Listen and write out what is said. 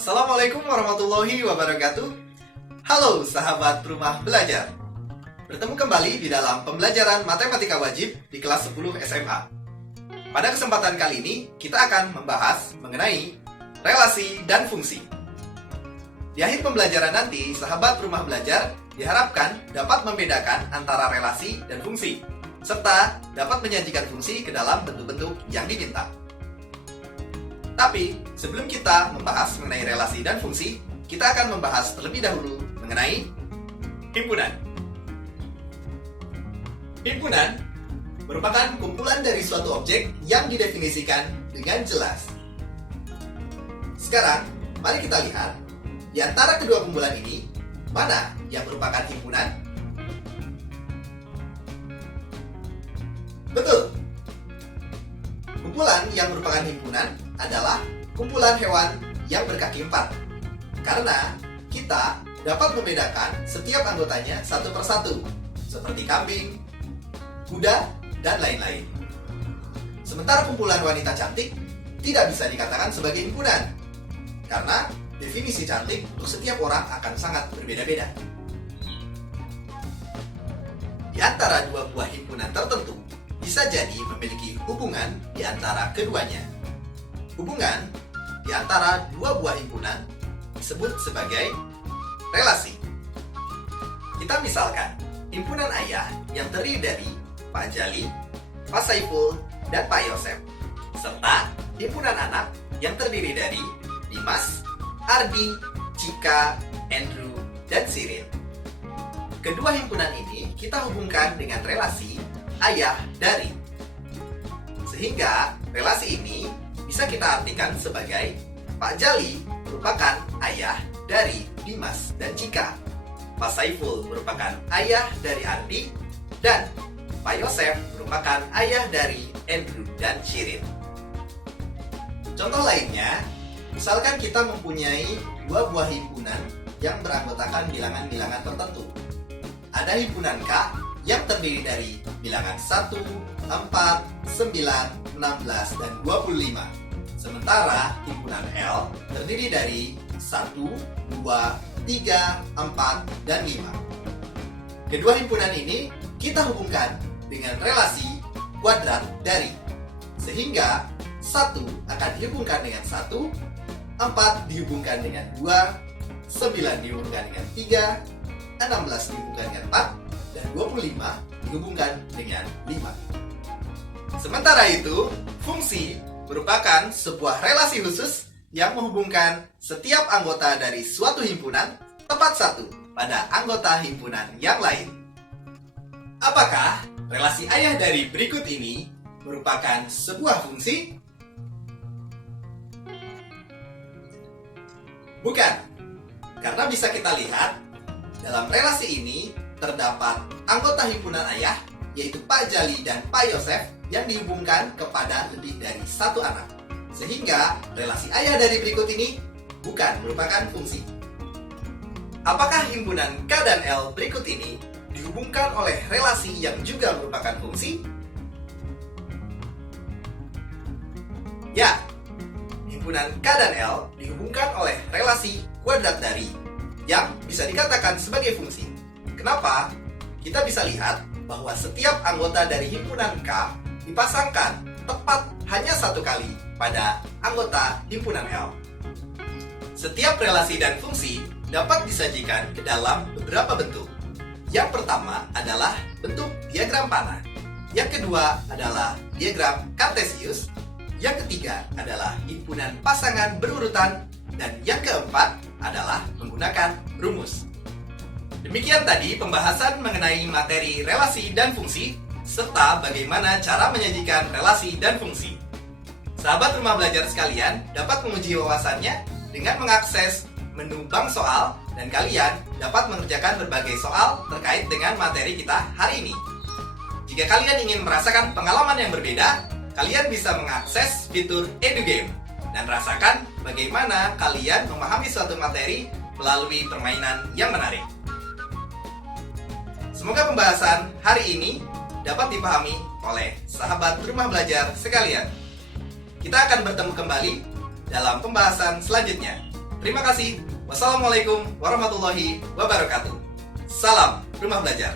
Assalamualaikum warahmatullahi wabarakatuh. Halo sahabat rumah belajar. Bertemu kembali di dalam pembelajaran matematika wajib di kelas 10 SMA. Pada kesempatan kali ini, kita akan membahas mengenai relasi dan fungsi. Di akhir pembelajaran nanti, sahabat rumah belajar diharapkan dapat membedakan antara relasi dan fungsi, serta dapat menyajikan fungsi ke dalam bentuk-bentuk yang diminta. Tapi, sebelum kita membahas mengenai relasi dan fungsi, kita akan membahas terlebih dahulu mengenai himpunan. Himpunan merupakan kumpulan dari suatu objek yang didefinisikan dengan jelas. Sekarang, mari kita lihat di antara kedua kumpulan ini, mana yang merupakan himpunan? Betul! Kumpulan yang merupakan himpunan adalah kumpulan hewan yang berkaki empat. Karena kita dapat membedakan setiap anggotanya satu persatu, seperti kambing, kuda, dan lain-lain. Sementara kumpulan wanita cantik tidak bisa dikatakan sebagai himpunan, karena definisi cantik untuk setiap orang akan sangat berbeda-beda. Di antara dua buah himpunan tertentu, bisa jadi memiliki hubungan di antara keduanya. Hubungan di antara dua buah himpunan disebut sebagai relasi. Kita misalkan himpunan ayah yang terdiri dari Pak Jali, Pak Saiful, dan Pak Yosef, serta himpunan anak yang terdiri dari Dimas, Ardi, Cika, Andrew, dan Sirin. Kedua himpunan ini kita hubungkan dengan relasi ayah dari. Sehingga relasi ini bisa kita artikan sebagai Pak Jali merupakan ayah dari Dimas dan Cika. Pak Saiful merupakan ayah dari Ardi, dan Pak Yosef merupakan ayah dari Andrew dan Shirin. Contoh lainnya, misalkan kita mempunyai dua buah himpunan yang beranggotakan bilangan-bilangan tertentu. Ada himpunan K yang terdiri dari bilangan 1, 4, 9, 16, dan 25. Sementara himpunan L terdiri dari 1, 2, 3, 4, dan 5. Kedua himpunan ini kita hubungkan dengan relasi kuadrat dari. Sehingga 1 akan dihubungkan dengan 1, 4 dihubungkan dengan 2, 9 dihubungkan dengan 3, 16 dihubungkan dengan 4, dan 25 dihubungkan dengan 5. Sementara itu, fungsi merupakan sebuah relasi khusus yang menghubungkan setiap anggota dari suatu himpunan tepat satu pada anggota himpunan yang lain. Apakah relasi ayah dari berikut ini merupakan sebuah fungsi? Bukan, karena bisa kita lihat dalam relasi ini terdapat anggota himpunan ayah, yaitu Pak Jali dan Pak Yosef, yang dihubungkan kepada lebih dari satu anak. Sehingga relasi ayah dari berikut ini bukan merupakan fungsi. Apakah himpunan K dan L berikut ini dihubungkan oleh relasi yang juga merupakan fungsi? Ya, himpunan K dan L dihubungkan oleh relasi kuadrat dari yang bisa dikatakan sebagai fungsi. Kenapa? Kita bisa lihat bahwa setiap anggota dari himpunan K dipasangkan tepat hanya satu kali pada anggota himpunan L. Setiap relasi dan fungsi dapat disajikan ke dalam beberapa bentuk. Yang pertama adalah bentuk diagram panah. Yang kedua adalah diagram kartesius. Yang ketiga adalah himpunan pasangan berurutan. Dan yang keempat adalah menggunakan rumus. Demikian tadi pembahasan mengenai materi relasi dan fungsi, serta bagaimana cara menyajikan relasi dan fungsi. Sahabat rumah belajar sekalian dapat menguji wawasannya dengan mengakses menu bank soal, dan kalian dapat mengerjakan berbagai soal terkait dengan materi kita hari ini. Jika kalian ingin merasakan pengalaman yang berbeda, kalian bisa mengakses fitur EduGame dan rasakan bagaimana kalian memahami suatu materi melalui permainan yang menarik. Semoga pembahasan hari ini dapat dipahami oleh sahabat rumah belajar sekalian. Kita akan bertemu kembali dalam pembahasan selanjutnya. Terima kasih. Wassalamualaikum warahmatullahi wabarakatuh. Salam Rumah Belajar.